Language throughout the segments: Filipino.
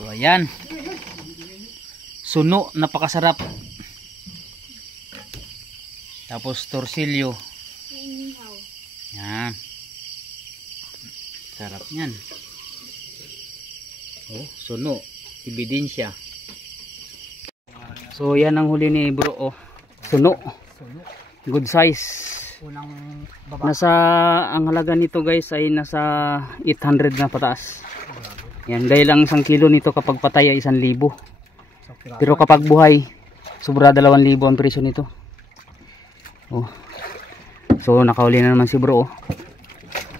So ayan. Suno, napakasarap. Tapos torsilyo. Yan. Sarap yan. Oh, suno. Ebidensya. So yan ang huli ni bro. Oh. Suno. Good size. Unang baba. Nasa, ang halaga nito guys ay nasa 800 na pataas. Yan, dahil ang 1 kilo nito kapag patay ay 1,000. Pero kapag buhay, sobra 2,000 ang presyo nito. Oh. So nakahuli na naman si bro. Oh.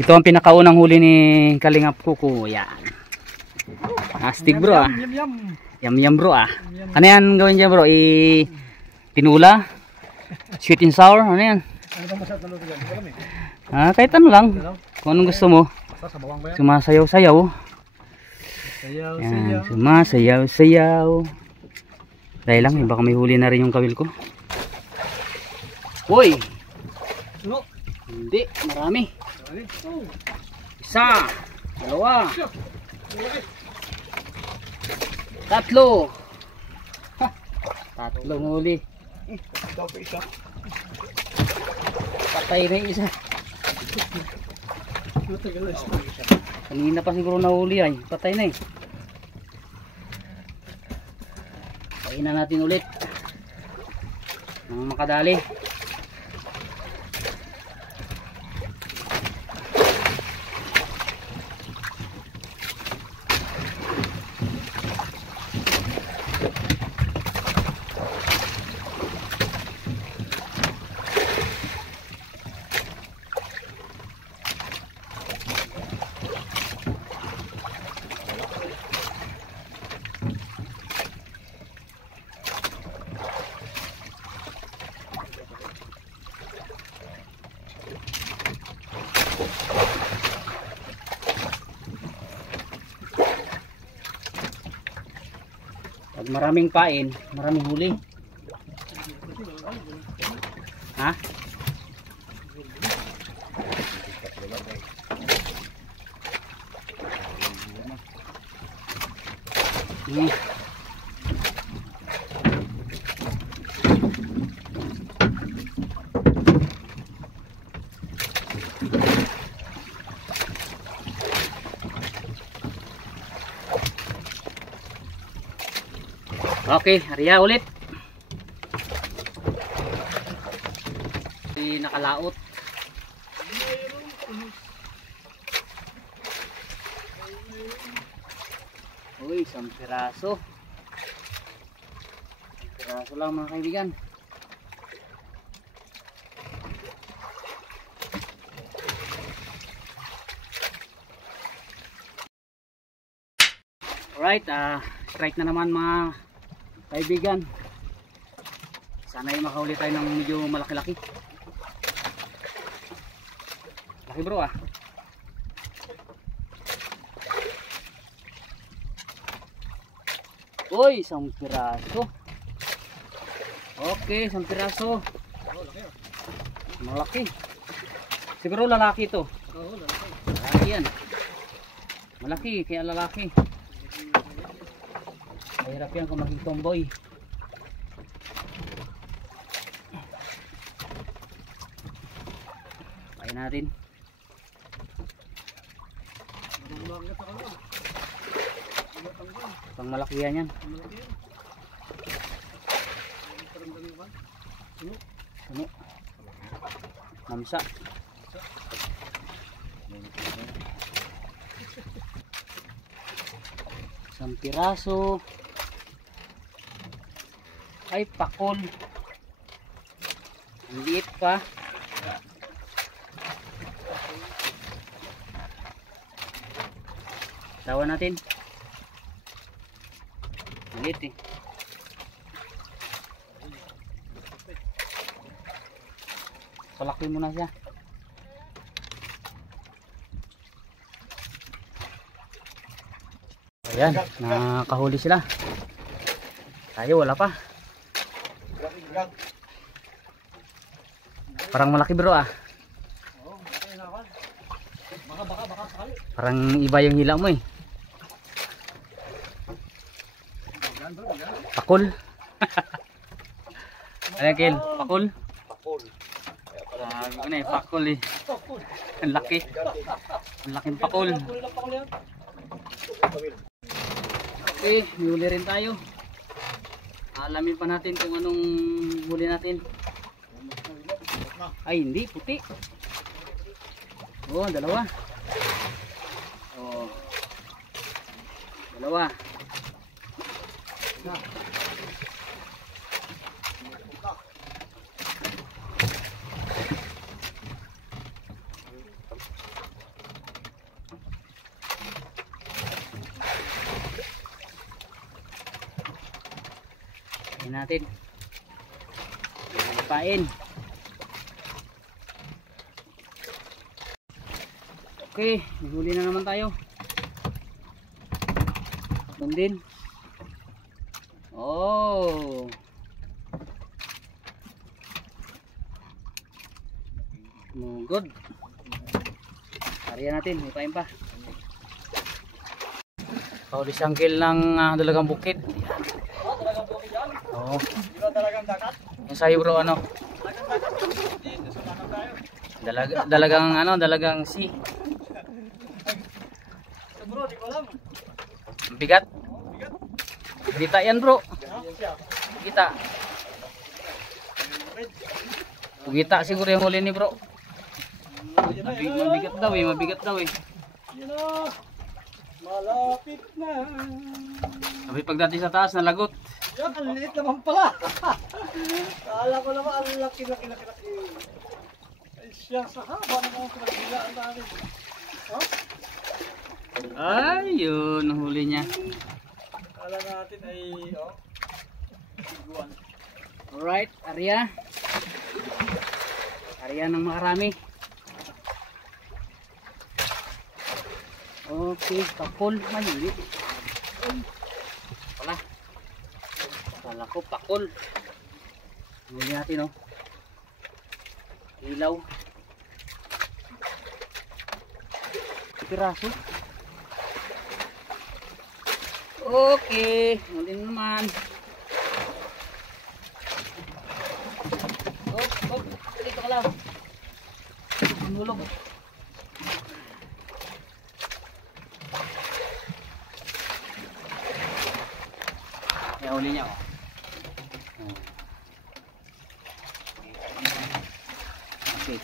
Ito ang pinakaunang huli ni Kalingap Kuko. Yan. Astig bro ah. Yum yum bro ah. Ano yan gawin dyan bro? Tinula? Sweet and sour? Ano yan? Ano ba masarap na luto yan? Alam eh. Kahit ano lang. Kung anong gusto mo. Sa bawang ba yan? Sumasayaw-sayaw. Sayaw, Yan, sayaw. sumasayaw-sayaw. Dahil lang, baka may huli na rin yung kawil ko. Uy! Suno. Hindi, marami. Isa, dalawa, tatlo. Ha, tatlong huli. Patay na yung isa. Kanina pa siguro nahuli ay. Patay na eh. Painan natin ulit ng makadali. Pag maraming pain, maraming huli. Ha? Okay, Arya ulit. Nakalaot. Uy, isang piraso. Piraso lang mga kaibigan. Alright, strike na naman mga kaibigan. Sana ay makahuli tayo ng medyo malaki-laki. Laki bro ah. Uy, isang piraso. Okay, isang piraso. Malaki. Siguro lalaki ito. Lalaki yan. Malaki, kaya lalaki. Mahirap yan kung maging tomboy. Pain natin. Pang malaki yan yan. Suno. Mamsa. Isang piraso. Ay, pakol. Ang liit pa. Tawa natin. Ang liit eh. Palaki mo na siya. Ayan, nakahuli sila. Tayo, wala pa. Parang malaki bro ah. Parang iba yung hila mo eh. Pakul. Ano Kel? Pakul? Pakul. Ano eh, pakul eh. Ang laki. Ang laking pakul. Okay, huli rin tayo. Alamin pa natin kung anong huli natin. Ay, hindi, puti. Oh, dalawa. Oh. Dalawa. Kain natin. Pain. Okay, huli na naman tayo. Doon din. Oh. Good. Kariya natin, may pain pa. Pauli sangkil ng dalagang bukid. Oh, talagang bukid yan. Oo. Di ba talagang dagat? Yung sa'yo bro, ano? Talagang dagat. Dito sa dagat tayo. Dalagang si. So bro, di ko alam. Bigat. Oh, bigat. Kita yan bro. Yan siya. Kita. Kita siguro yung huli ni bro. Mabigat daw eh. Yan na. Malapit na. Sabi pagdating sa taas nalagot. Yan, ang liit naman pala. Kala ko naman, ang laki. Ay siya, sa haba naman ang pinagbilaan namin. Oh? Ay, yun ang huli niya. Kala natin ay, oh. Iguan. Alright, Arya. Arya ng makarami. Okay, pakul. Ay, wala. Kala ko pakul. Huli natin oh. Ilaw. Piraso. Okay, huli naman. Oh, dito ka lang. Manulog. Yan huli niya oh. Okay.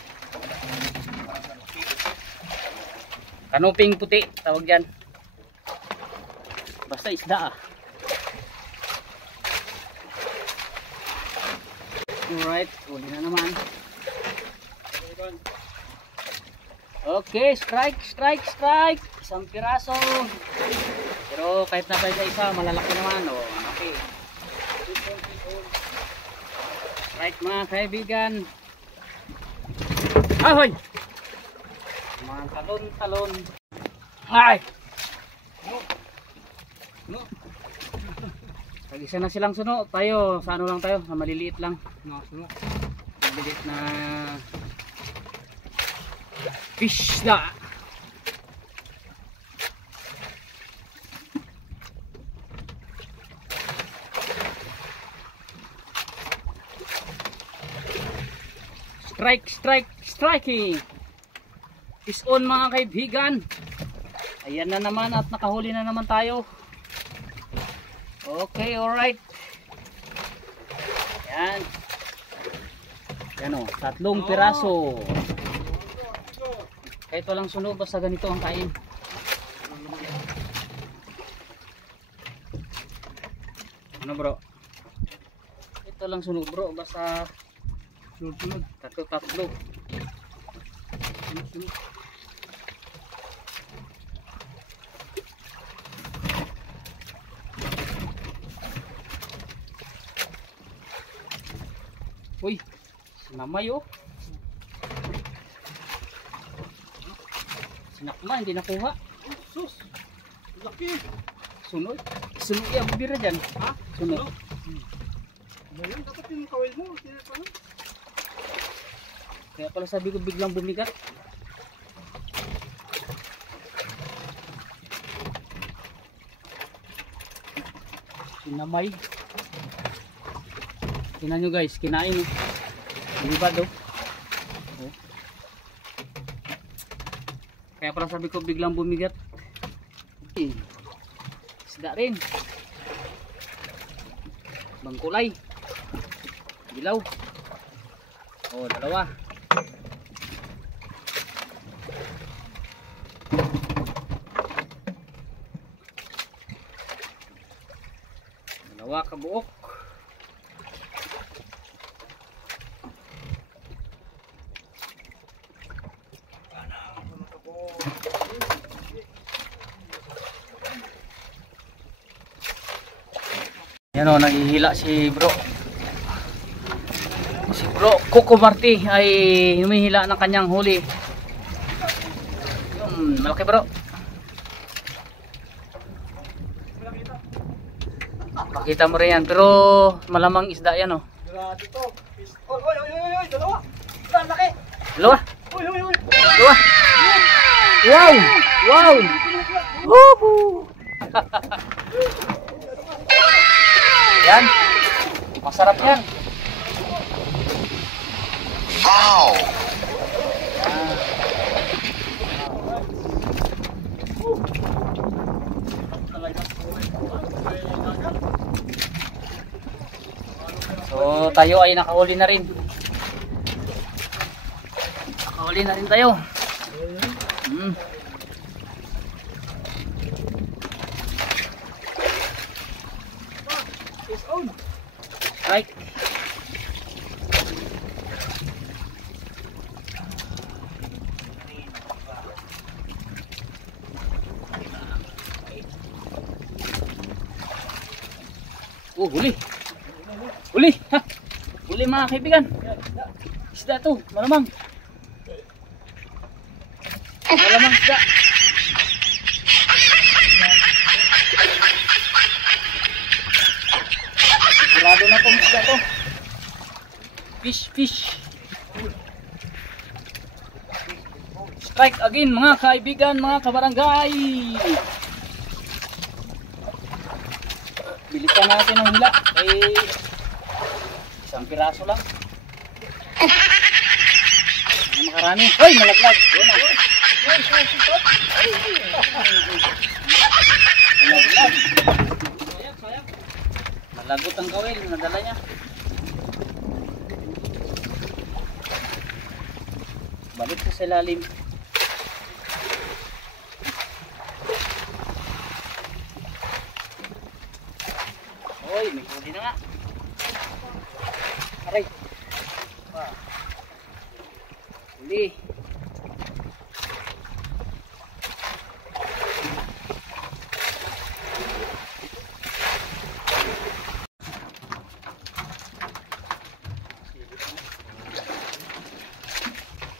Kanuping puti tawag diyan. Basta isda ah. Alright, huli na naman. Okay, strike. Isang piraso. Pero kahit na pa isa, malalaki naman. Oh, okay. Right mga kaibigan. Ahoy! Mga talon. Ay! No. Tag-isa na silang suno. Tayo, sa ano lang tayo? Sa maliliit lang. Maliliit na fish na. Striking. Is on mga kaibigan. Ayan na naman at nakahuli na naman tayo. Okay, alright. Yan. Yan o, 3 piraso. Kahit walang sunog, basta ganito ang kain. Ano bro? Ito lang sunog bro, basta sunod. Tatlo. Uy, sinamay oh. Sinakma, hindi nakuha. Sus! Laki! Sunod yung bira dyan. Ha? Sunod. Ngayon, dapat yung kawil mo. Kaya pala sabi ko biglang bumigat. Pinamay. Tingnan nyo guys, kinain oh. Libad oh. Oh. Kaya pala sabi ko biglang bumigat. Isda rin. Bangkulay. Dilaw. Oh, dalawa. Dalawa kabuok. Yan o, naghihila si bro. Si bro Coco Marti ay humihila ng kanyang huli. Malaki bro. Pakita mo rin yan, pero malamang isda yan o. Grabe to. Oy, oy, oy, oy, oy, dalawa. Ang laki. Dalawa. Oy, oy, oy. Dalawa. Wow! Wow! Woohoo! Yan. Masarap yan. Wow! So tayo ay nakahuli na rin. Nakahuli na rin tayo. Right. Oh, huli. Huli. Ha. Huli mga kaibigan. Isda to, malamang. Malamang isda. Sigurado na pong isda to. Fish, fish. Strike again mga kaibigan, mga kabarangay. Bilisan natin ang hila. Isang piraso lang. Makarami. Hoy, malaglag. Malaglag. Malagot ang kawil, nadala niya. Balik ko sa lalim. Hoy, may huli na nga. Aray. Huli.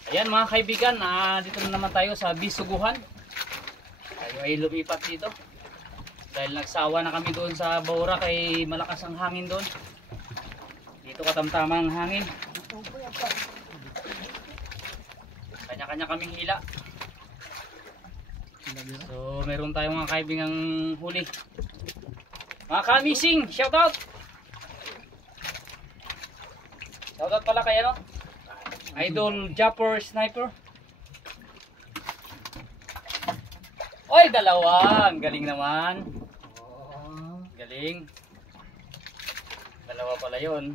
Ayan mga kaibigan, dito na naman tayo sa Bisuguhan. Tayo ay lumipat dito. Dahil nagsawa na kami doon sa Baura kay malakas ang hangin doon. Dito katamtamang hangin. Kanya-kanya kaming hila. So meron tayong mga kaibigang huli. Mga kamising, shoutout! Shoutout pala kay ano? Idol Japper Sniper. Oy, dalawa. Ang galing naman. Galing. Dalawa pala yun.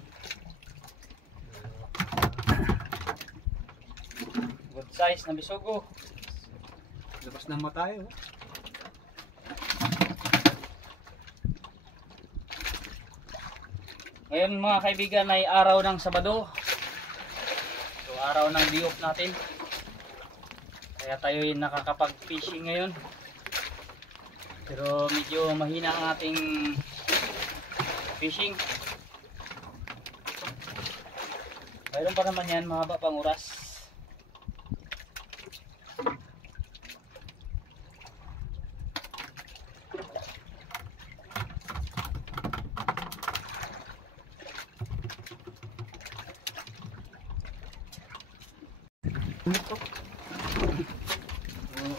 Good size na bisugo. Labas ng mata eh. Ngayon mga kaibigan ay araw ng Sabado. So araw ng day off natin. Kaya tayo ay nakakapag-fishing ngayon. Pero medyo mahina ang ating fishing. Mayroon pa naman yan, mahaba pang oras.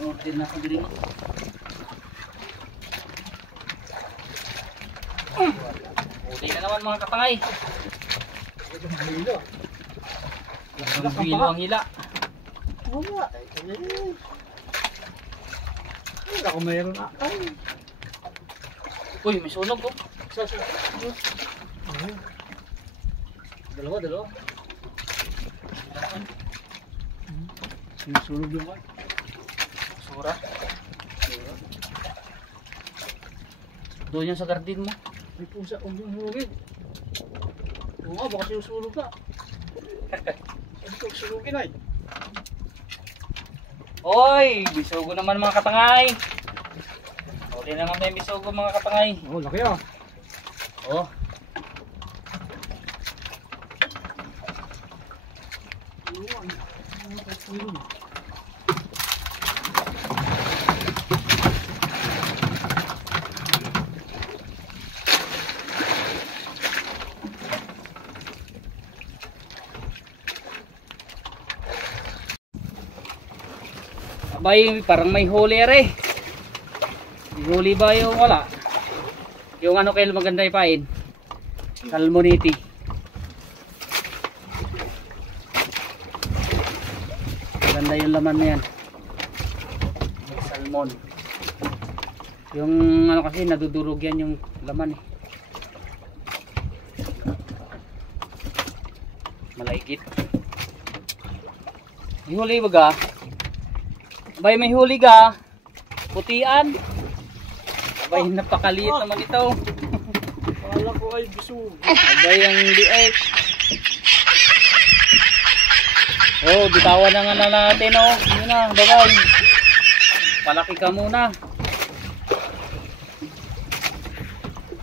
Order na ako dito. naman mga katangay. Hilo. Ang bilo ang hila. Oo nga. Wala ko mayroon na. Ay. Uy, may sunog oh. Dalawa. Sinusunog yung ay. Sura. Doon yan sa garden mo. May pusa. Huwag yung hulugin. Oo nga, baka sinusunog na. Sabi ko, sunugin ay. Oy, bisugo naman mga katangay. Uli naman may bisugo mga katangay. Oo, laki ah. Oh. Abay, parang may huli are. May huli ba yung wala? Yung ano kayo maganda ipain? Salmoniti. Maganda yung laman na yan. May salmon. Yung ano kasi nadudurog yan yung laman eh. Malaikit. May huli ba ga? Abay, may huli ga. Putian. Abay, napakaliit naman ito. Kala ko ay bisugo. Abay, ang liit. Oh, bitawan na nga na natin oh. Yun na, babay. Palaki ka muna.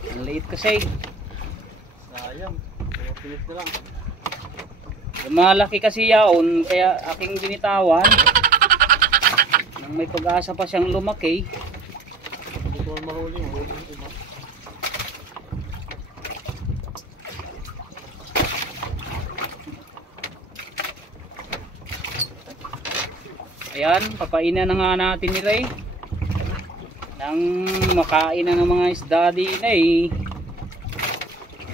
Ang liit kasi. Sayang. Kaya pilit na lang. Malaki kasi yaon, kaya aking binitawan. Nang may pag-asa pa siyang lumaki. Hindi ko mahuli. Mahuli yung iba. Ayan, papainan na nga natin ni Ray. Nang makain na ng mga isda din eh.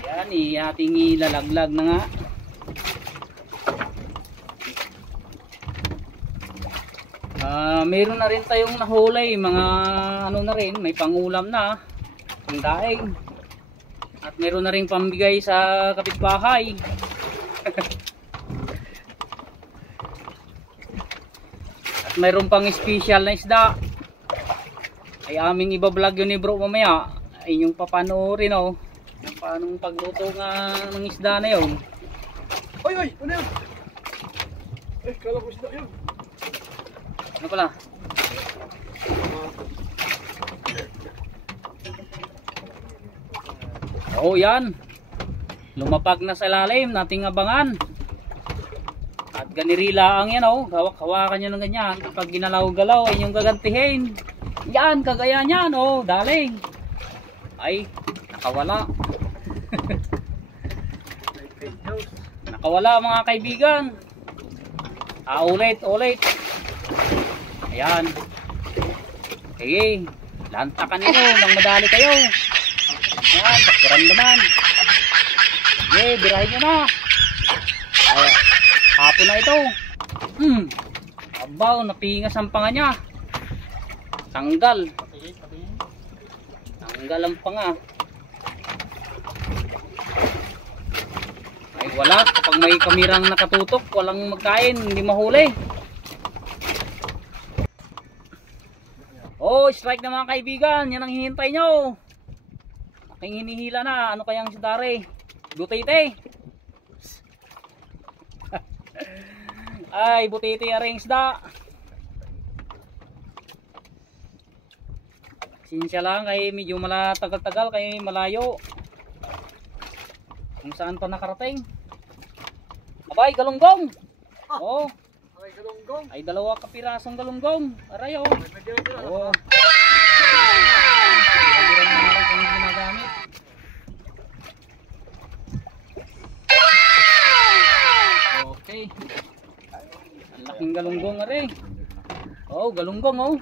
Ayan, ating ilalaglag na nga. Meron na rin tayong nahulay, mga ano na rin, may pangulam na, ang daing. At meron na rin pambigay sa kapitbahay. At meron pang special na isda. Ay aming iba-vlog yun ni bro mamaya. Ay yung papanoorin oh. Yung paanong pagluto nga ng isda na yun. Oy! Ano yun? Ay, kala ko isda yun. Ano pala? Oh yan. Lumapag na sa lalim, nating abangan. At ganirila ang yan oh. Hawak-hawakan nyo ng ganyan. Kapag ginalaw-galaw ay yung gagantihin. Yan, kagaya nyan oh. Daling. Ay, nakawala. Nakawala mga kaibigan. Ulit. Ayan. Okay. Lantakan nyo nang madali kayo. Ayan, takburan naman. Okay, birahin nyo na. Ay, hapon na ito. Abaw, napingas ang panga niya. Tanggal. Tanggal ang panga. Ay, wala. Kapag may kamirang nakatutok, walang magkain, hindi mahuli. Oh, strike na mga kaibigan. Yan ang hihintay nyo. Aking hinihila na. Ano kayang si Dare? Butete. Ay, butete aring isda. Sinsya lang kay medyo tagal-tagal kay malayo. Kung saan pa nakarating. Abay, galunggong. Oh. Ay, galunggong. Ay, dalawa kapirasong galunggong. Aray oh. Oh. Ginagamit. Okay. Ang laking galunggong aray. Oh, galunggong oh.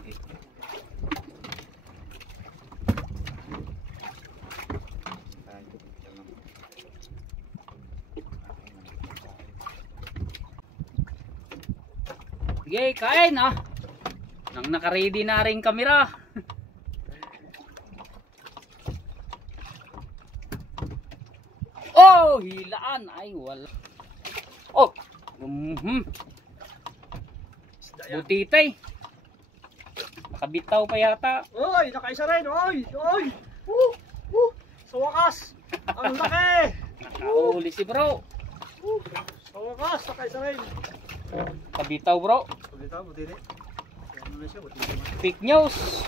Sige, kain ah. Nang naka-ready na rin kamera. Oh, hilaan. Ay, wala. Oh. Butitay. Nakabitaw pa yata. Oy, nakaisa rin. Oy, oy. Sa wakas. Ang laki. Nakahuli si bro. Sa wakas, nakaisa rin. Kabitaw bro. Butita, butiti. Ano na siya, butiti. Fake news.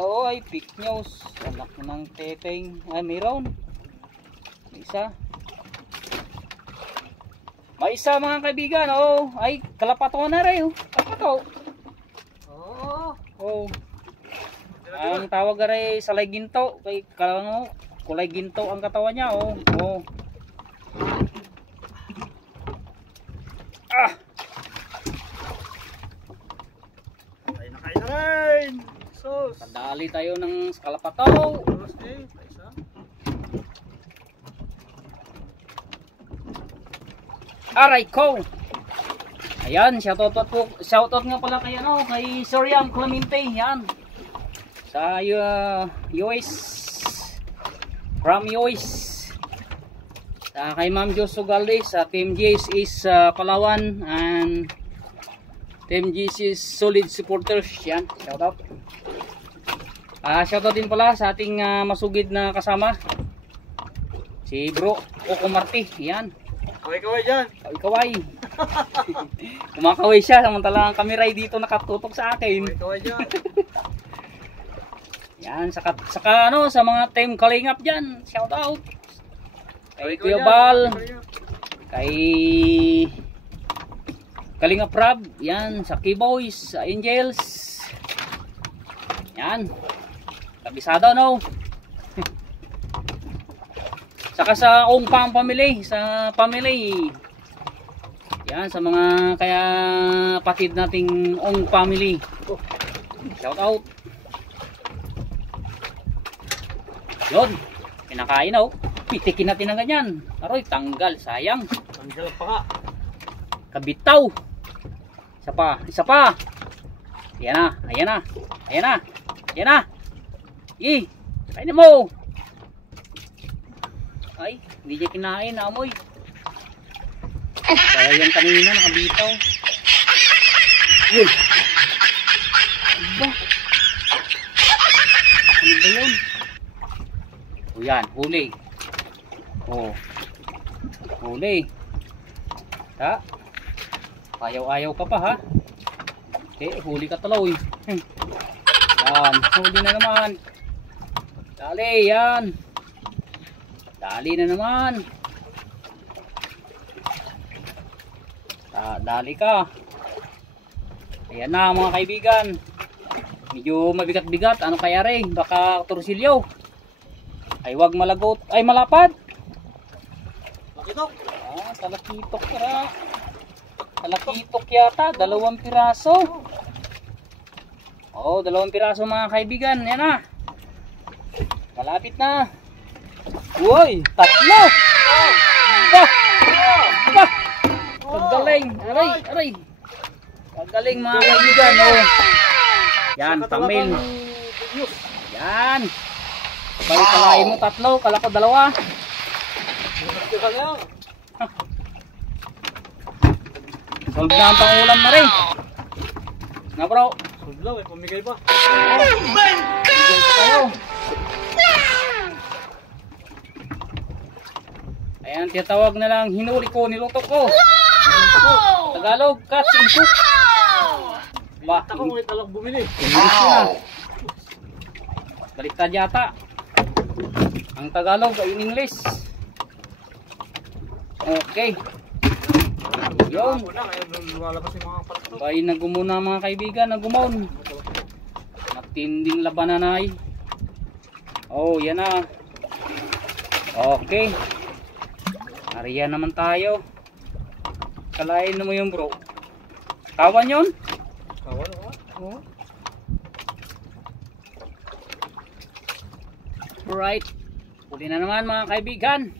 Oo ay fake news. Anak ng teteng. Ay mayroon. May isa. May isa mga kaibigan. Oh, ay kalapato na rin. Oh. Kalapato. Oo. Oh. Ang tawag rin salay ginto. Kay kalano, kulay ginto ang katawan niya. Oh. Oh. Ah. Ay, nakaisa rin. Sus. Kadali tayo ng kalapato. Sus, kaisa. Aray ko. Ayan, shoutout nga pala kay ano, kay Soriam Clemente, yan. Sa US. From US. Kay Ma'am Jos Sugalde sa Team Jace is Palawan and Team Jace is solid supporters, yan. Shoutout. Shoutout din pala sa ating masugid na kasama. Si Bro Coco Marti, yan. Kaway-kaway dyan. Kaway. Kumakaway siya samantalang ang kamera ay dito nakatutok sa akin. Kaway-kaway dyan. Yan, saka ano sa mga team Kalingap diyan. Shout out. Kay Kuya Kaway-kaway Bal, dyan. kay Kalingap Rab, yan sa Keyboys, sa Angels. Yan. Kabisado no. Saka sa Ongpang family, sa family. Yan, sa mga kaya patid nating Ong family. Shout out. Yun, kinakain oh. Pitikin natin ng ganyan. Aroy, tanggal, sayang. Tanggal pa ka. Kabitaw. Isa pa. Ayan na, ayan na. Ayan na. Ayan na. Kainin mo. Ay, hindi niya kinain, naamoy. Kaya yan kanina, nakabitaw. Uy! Ano ba? Ano ba yun? O yan, huli. O. Huli. Ha? Ayaw-ayaw ka pa ha? Okay, huli ka taloy. Yan, huli na naman. Dali, yan. Dali na naman. Dali ka. Ayan na mga kaibigan. Medyo mabigat-bigat. Ano kaya rin? Baka torsilyo. Ay wag malagot. Ay malapad. Makitok. Talakitok ka. Talakitok yata. 2 piraso. Oh, 2 piraso mga kaibigan. Ayan na. Malapit na. Uy, 3. Bah! Kagaling. Aray. Kagaling mga kaibigan. Oh. Yan, tamil. Yan. Balik-kalain mo 3, kala ko 2. Solve na ang pangulam na rin. Nga bro. Solve lang, pumigay pa. Pumigay pa tayo. Ayan, tiyatawag na lang, hinuli ko, niluto ko. Tagalog, catch and cook. Ba, Ako ngunit alang bumili. English na. Baliktad yata. Ang Tagalog ay in English. Okay. Yun. Lumalabas yung mga patok. Bay na gumuna mga kaibigan, nagumon. Matinding labanan ay. Oh, yan na. Okay. Ariyan naman tayo. Kalain mo yung bro. Kawan yun? Kawan o? Oo. Right. Huli na naman mga kaibigan.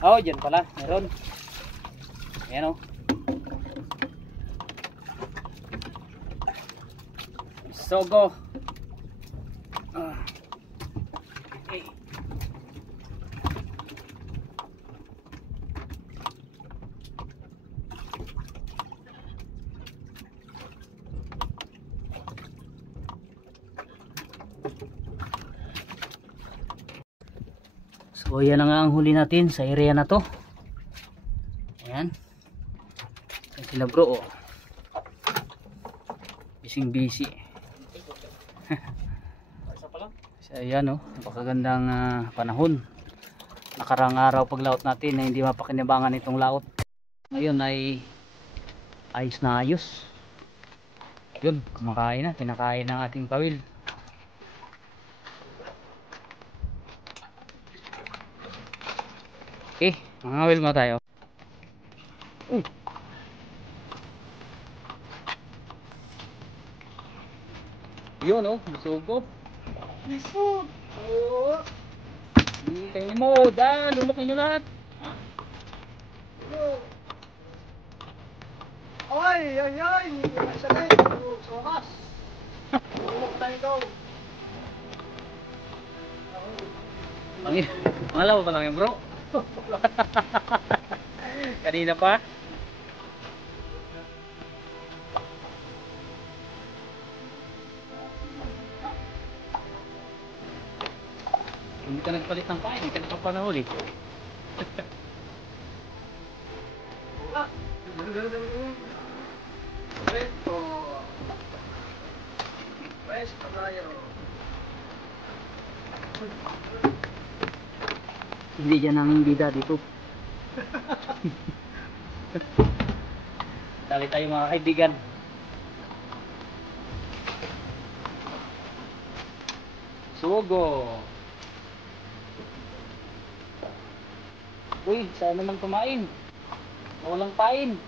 Oh, dyan pala. Meron. Ayan o. Sogo. Okay. So yan na nga ang huli natin sa area na to. Ayan. Ayan sila bro oh. Bising busy. So ayan oh, napakagandang panahon. Nakarang araw paglaot natin na hindi mapakinabangan itong laot. Ngayon ay ayos na ayos. Yun, kumakain na, kinakain ng ating pawil. Okay, mga will mo tayo. Yun oh, sugo. Lisod. Oh. Hintay mo, dan, lumaki nyo lahat. Ay, ay, ay. Sakit. Sukas. Lumok tayo daw. Malaw pa lang yan bro. Kanina pa. Hindi ka nagpalit ng pain, hindi ka nagpapanahuli. Presto. Presto tayo. Hindi dyan ang bida dito. Dali tayo mga kaibigan. Sugo. Uy, saan naman kumain? Walang pain.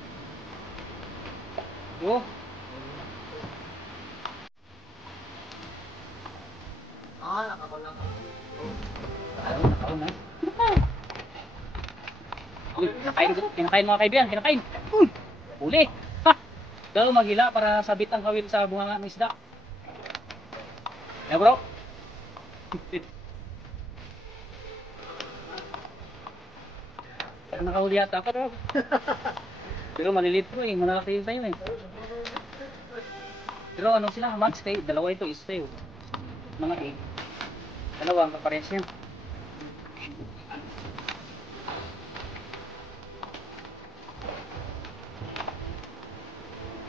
Yo. Nakakulang ako. Nakaon na. Uy, kinakain mga kaibigan, kinakain. Huli. Ha! Daw maghila para sabit ang kawil sa bunga ng isda. Ya bro. Nakahuli yata ako daw. Pero malilit bro eh, malaki yung tayo eh. Pero ano sila, magstay, dalawa ito stay. Malaki. Dalawa ang kapares niya.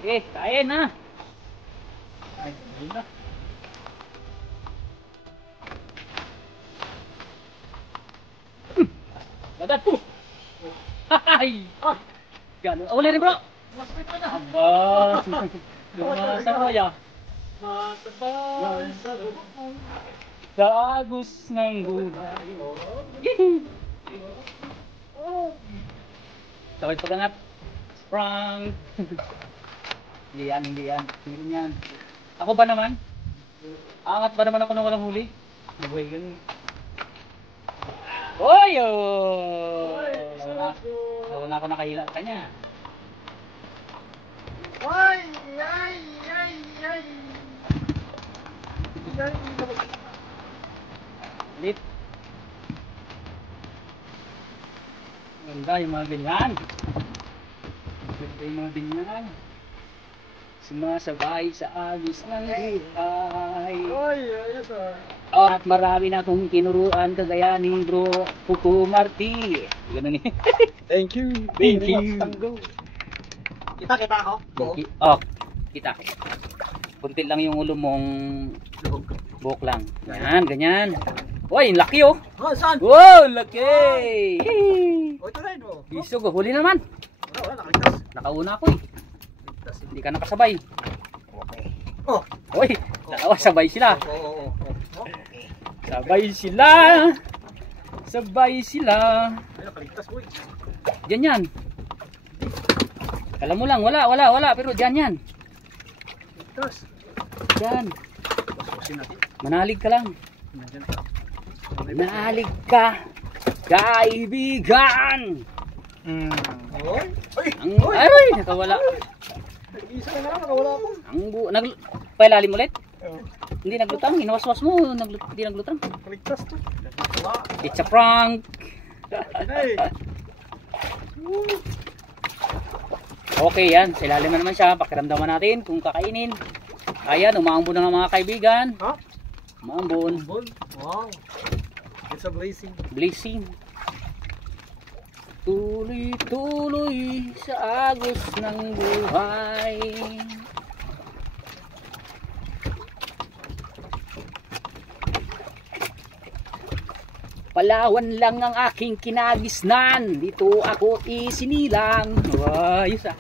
Okay, kain na. Ay, ayun na. Dadat po. Ay! Gano'n. Uli rin bro. Masakit pa na. Aba. Lumasabay ah. Masabay sa lubong. Sa agos ng gulay. Sakit pagangat. Sprang. Hindi yan, hindi yan. Hindi yan. Ako ba naman? Angat ba naman ako na walang huli? Nabuhay ganun. Oy! Oh! Wala ako nakahila sa kanya. Ay! Ay! Ay! Ay! Ay! Lit. Ganda yung mga ganyan. Ganda yung mga ganyan. Sumasabay sa agos ng buhay. Ay! Ayos ah. At marami na akong tinuruan kagaya ni bro Puko Marti. Ganun eh. Thank you. Thank you. Kita ako. Oh, kita. Kunti lang yung ulo mong buhok lang. Yan, ganyan. Uy, laki oh. Oh, saan? Wow, laki. Oh, ito rin oh. Bisog, huli naman. Wala, nakaligtas. Nakauna ko eh. Hindi ka nakasabay. Okay. Oh. Uy, dalawa sabay sila. Oo. Sabay sila. Sabay sila. Ay, nakaligtas boy. Diyan yan. Alam mo lang, wala. Pero diyan yan. Ligtas. Diyan. Basusin natin. Manalig ka lang. Nandiyan pa. Manalig ka. Kaibigan! Oy. Ay, nakawala. Nag-isa na lang, nakawala ako. Pailalim ulit? Oh. Hindi naglutang, hinawaswas mo, hindi naglutang. Kaligtas to. It's a prank! Hey. Okay yan, sa ilalim na naman siya, pakiramdaman natin kung kakainin. Ayan, umaambon na nga mga kaibigan. Ha? Umaambon. Wow. It's a blazing. Blessing. Tuloy-tuloy sa agos ng buhay. Palawan lang ang aking kinagisnan. Dito ako isinilang. Ayos ah.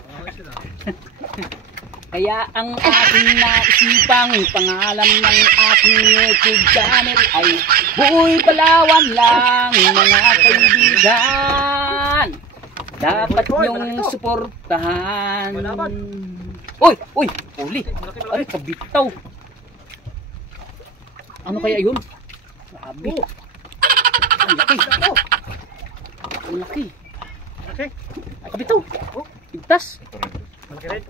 Kaya ang aking naisipang pangalan ng aking YouTube channel ay Boy Palawan lang mga kaibigan. Dapat nyong suportahan. Uy! Uy! Uli! Ay, kabitaw. Ano kaya yun? Sabi. Ang laki. Ang laki. Okay. Ay, kabitaw. Ibtas. Malaki rin.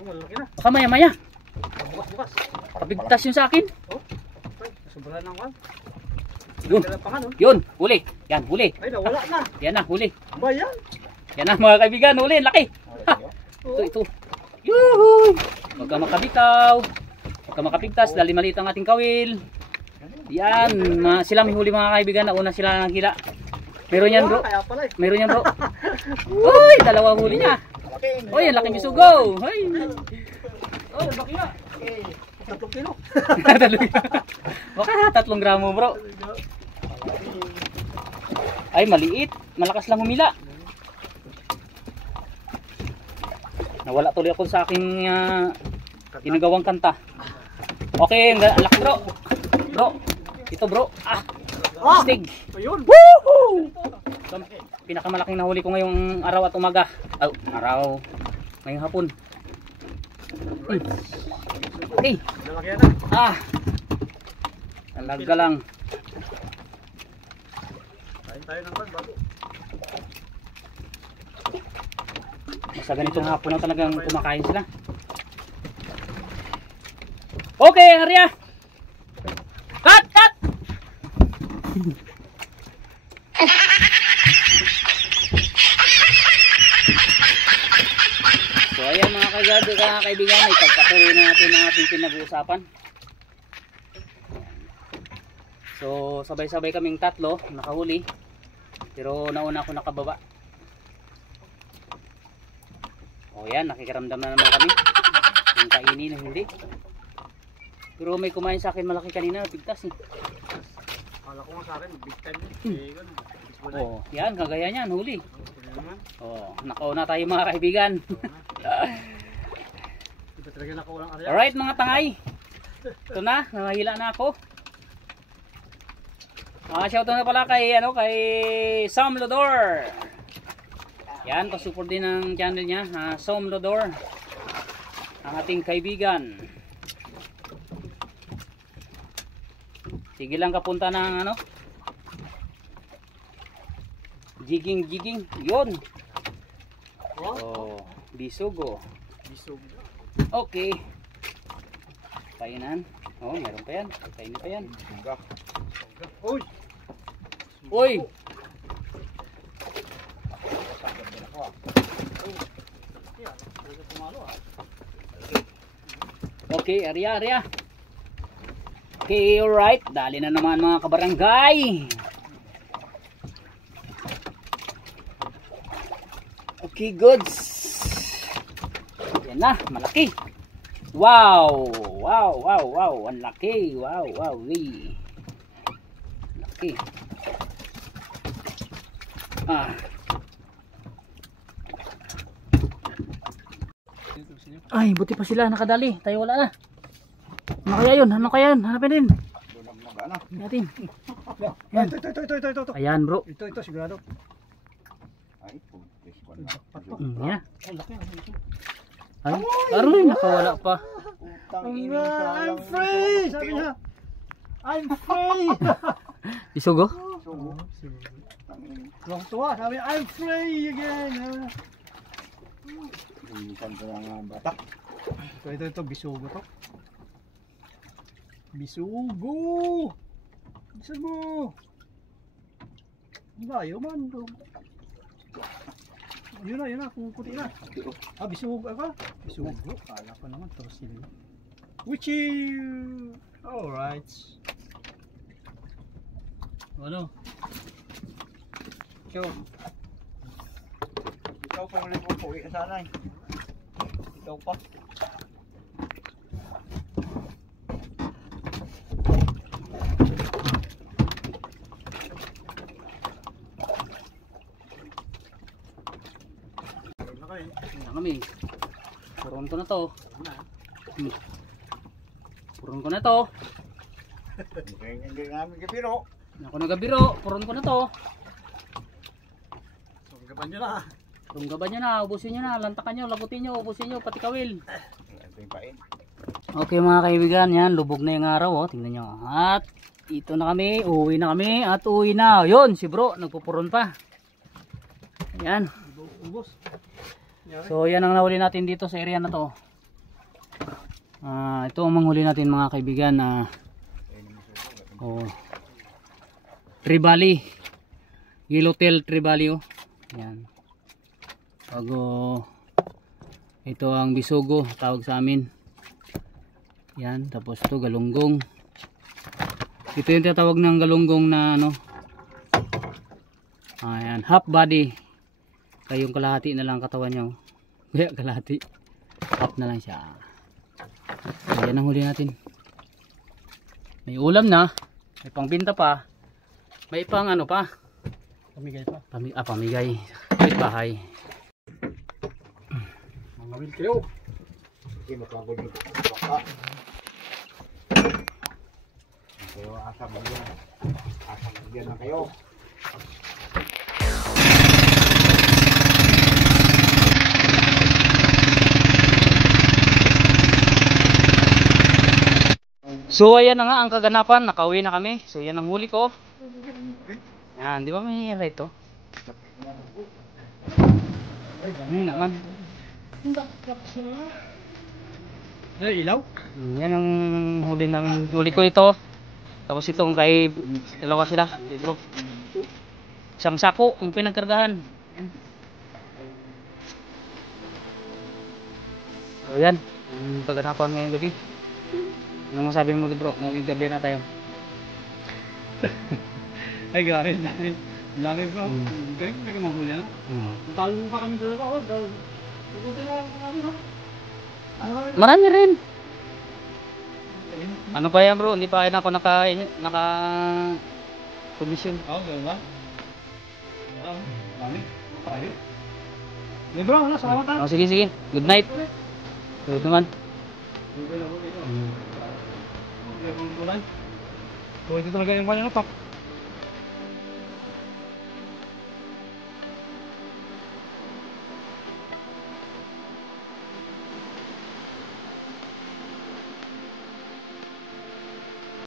Malaki na. Baka maya-maya. Bukas-bukas. Kabigtas yun sa akin. Sobrang ng wal. Yun. Yun. Huli. Yan. Huli. Ay, nawala na. Yan na. Huli. Bayan. Yan na mga kaibigan. Huli. Laki. Ha. Ito. Yuhu. Huwag ka makabitaw. Huwag ka makapigtas. Dali maliit ang ating kawil. Yan. Sila may huli mga kaibigan. Nauna sila ng hila. Meron yan bro. Meron yan bro. Uy. Dalawang huli niya. Uy. Ang laking bisugo. Uy. Oh. Laki na. 3 kilo. Baka 3 gramo bro. Ay maliit. Malakas lang humila. Nawala tuloy ako sa aking ginagawang kanta. Okay, ang laki bro. Bro, ito bro. Stig. Ayun. Woohoo! So, pinakamalaking nahuli ko ngayong araw at umaga. Araw. Ngayong hapon. Okay. Lalaki na. Talaga lang. Kain tayo ng bago. Sa ganitong hapon na talagang kumakain sila. Okay, Arya. Cut! Cut! So ayan mga kaibigan, ipagpatuloy na natin ang ating pinag-uusapan. So sabay-sabay kaming tatlo nakahuli. Pero nauna ako nakababa. O yan, nakikiramdam na naman kami. Yung kainin na hindi. Pero may kumain sa akin malaki kanina, pigtas eh. Kala ko nga sa akin, big time yun. Oh, yan, kagaya niyan, huli. Oh, nakauna tayo mga kaibigan. Alright mga tangay. Ito na, nangahila na ako. Shoutout na pala kay Sam Lodor. Yan, pasupport din ng channel niya, Sam Lodor. Ang ating kaibigan. Sige lang kapunta ng jigging. Yun. Oh, bisugo. Okay. Kainan. Oh, meron pa yan. Kainin pa yan. Uy. Uy. Okay, area. Okay, alright. Dali na naman mga kabarangay. Okay, goods. Yan na, malaki. Wow. Ang laki. Wow. Laki. Ay, buti pa sila nakadali. Tayo wala na. Ano kaya yun? Hanapin din. Natin. Yan. Ito. Ayan bro. Ito sigurado. Yan. Ay, aroy, nakawala pa. I'm free! Sabi niya. I'm free! Isugo? bisugo. Long tuwa, sabi, I'm free again. Inipan ko ng batak. Ito, bisugo to. Bisugo! Bisugo! Layo man. Yun na, puputi na. Bisugo ako? Bisugo? Kala ko naman, torsil. Which is... Alright. Ano? Ikaw pa ulit po uwi na sana eh. Ikaw pa. Na kami. Puron ko na to. Puron ko na to. Hindi namin kapiro. Ako nagabiro. Puron ko na to. Sunggaban nyo na. Tunggaban nyo na. Ubusin nyo na. Lantakan nyo. Labutin nyo. Ubusin nyo. Pati kawil. Ito yung pain. Okay mga kaibigan. Yan. Lubog na yung araw. Oh. Tingnan nyo. At ito na kami. Uwi na kami. At uwi na. Yun. Si bro. Nagpupuron pa. Yan. Ubos. So yan ang nahuli natin dito sa area na to. Ito ang manghuli natin mga kaibigan na tribali, yellowtail tribali. Yan. Bago ito ang bisugo tawag sa amin. Yan, tapos to galunggong. Ito yung tinatawag ng galunggong na ano. Ayan, half body. Kayong kalahati na lang katawan nyo. Kaya kalahati. Half na lang siya. Ayan ang huli natin. May ulam na. May pangbinta pa. May pang ano pa. Pamigay pa. Pamigay. Kapit bahay. Mga wil kayo. Sige, mapagod yung baka. Pero asam yan. Asam yan na kayo. So ayan na nga ang kaganapan, nakauwi na kami. So yan ang huli ko. Yan, di ba may right to? Ay naman. Ilaw? Yan ang huli namin. Huli ko ito. Tapos itong kay dalawa sila. Dito. Isang sako yung pinagkargahan. So yan, ang kaganapan ngayong gabi. Ano masabi mo bro? Mag-interview na tayo. Ay, grabe. Laki pa. Galing, may kamahuli na. Talo mo pa kami sa ako. Pupunta na kami na. Marami rin. Ano pa yan bro? Hindi pa ako naka commission. Oo, gano'n ba? Marami. Pahit. Hey bro, salamat ha. Oh, sige. Good night. Good naman. So ito talaga yung kanya na pak.